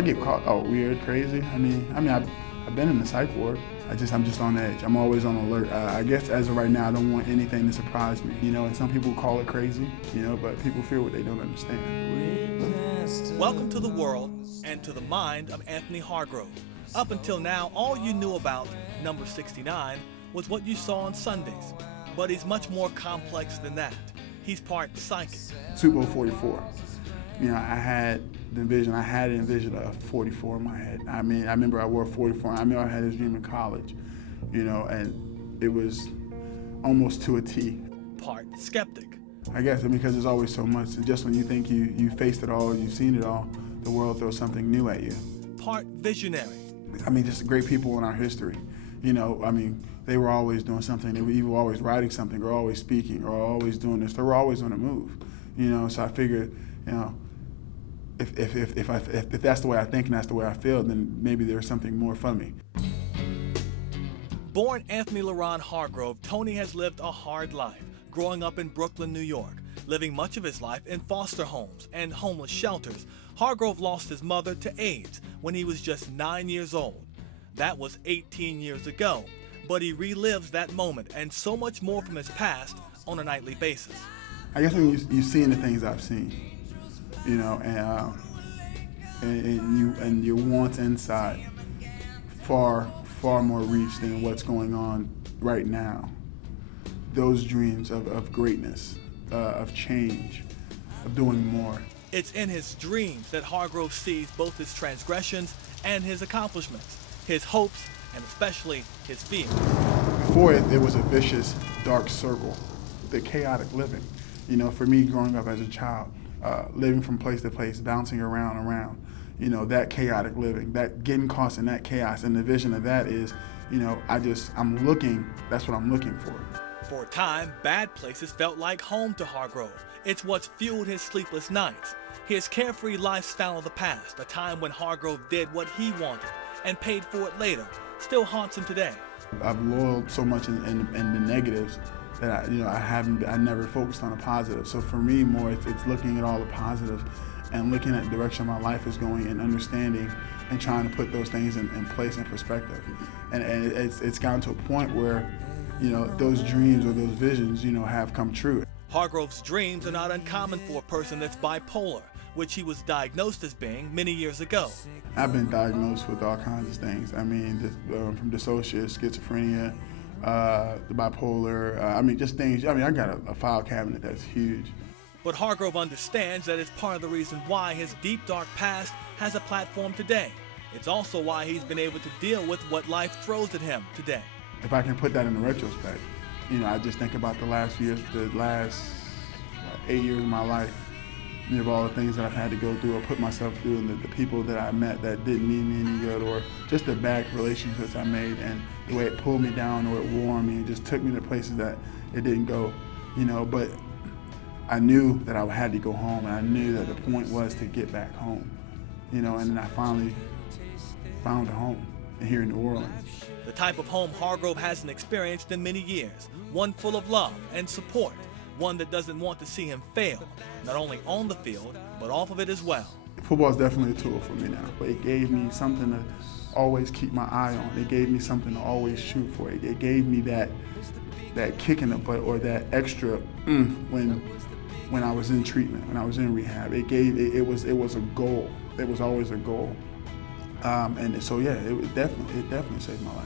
I get caught weird, crazy. I mean, I've been in the psych ward. I'm just on edge. I'm always on alert. I guess as of right now, I don't want anything to surprise me. You know, and some people call it crazy, you know, but people fear what they don't understand. Welcome to the world and to the mind of Anthony Hargrove. Up until now, all you knew about number 69 was what you saw on Sundays. But he's much more complex than that. He's part psychic. Super Bowl 44. You know, I had an envision of 44 in my head. I mean, I remember I wore 44. I remember I had this dream in college, you know, and it was almost to a T. Part skeptic. I guess because there's always so much. And just when you think you faced it all, you've seen it all, the world throws something new at you. Part visionary. I mean, just great people in our history. You know, I mean, they were always doing something. They were either always writing something or always speaking or always doing this. They were always on the move, you know, so I figured, you know, if that's the way I think and that's the way I feel, then maybe there's something more for me. Born Anthony LaRon Hargrove, Tony has lived a hard life, growing up in Brooklyn, New York, living much of his life in foster homes and homeless shelters. Hargrove lost his mother to AIDS when he was just 9 years old. That was 18 years ago, but he relives that moment and so much more from his past on a nightly basis. I guess when you've seen the things I've seen, you know, and your wants inside far more reach than what's going on right now. Those dreams of greatness, of change, of doing more. It's in his dreams that Hargrove sees both his transgressions and his accomplishments, his hopes and especially his fears. Before it was a vicious, dark circle, the chaotic living. You know, for me growing up as a child, living from place to place, bouncing around, you know, that chaotic living, that getting caught in that chaos, and the vision of that is, you know, that's what I'm looking for. For a time, bad places felt like home to Hargrove. It's what's fueled his sleepless nights. His carefree lifestyle of the past, a time when Hargrove did what he wanted and paid for it later, still haunts him today. I've lolled so much in the negatives that I never focused on the positive. So for me, more it's looking at all the positive and looking at the direction my life is going and understanding and trying to put those things in place and perspective. And it's gotten to a point where, you know, those dreams or those visions, you know, have come true. Hargrove's dreams are not uncommon for a person that's bipolar, which he was diagnosed as being many years ago. I've been diagnosed with all kinds of things. I mean, from dissociative, schizophrenia, the bipolar, I mean, just things. I mean, I got a file cabinet that's huge. But Hargrove understands that it's part of the reason why his deep, dark past has a platform today. It's also why he's been able to deal with what life throws at him today. If I can put that in the retrospect, you know, I just think about the last 8 years of my life, you know, of all the things that I've had to go through or put myself through, and the people that I met that didn't mean me any good, or just the bad relationships I made, and the way it pulled me down or it wore me, it just took me to places that it didn't go, you know, but I knew that I had to go home, and I knew that the point was to get back home, you know, and then I finally found a home here in New Orleans. The type of home Hargrove hasn't experienced in many years, one full of love and support, one that doesn't want to see him fail, not only on the field, but off of it as well. Football is definitely a tool for me now, but it gave me something to always keep my eye on. It gave me something to always shoot for. It gave me that kick in the butt or that extra when I was in treatment, when I was in rehab. It was a goal. It was always a goal. And so yeah, it definitely saved my life.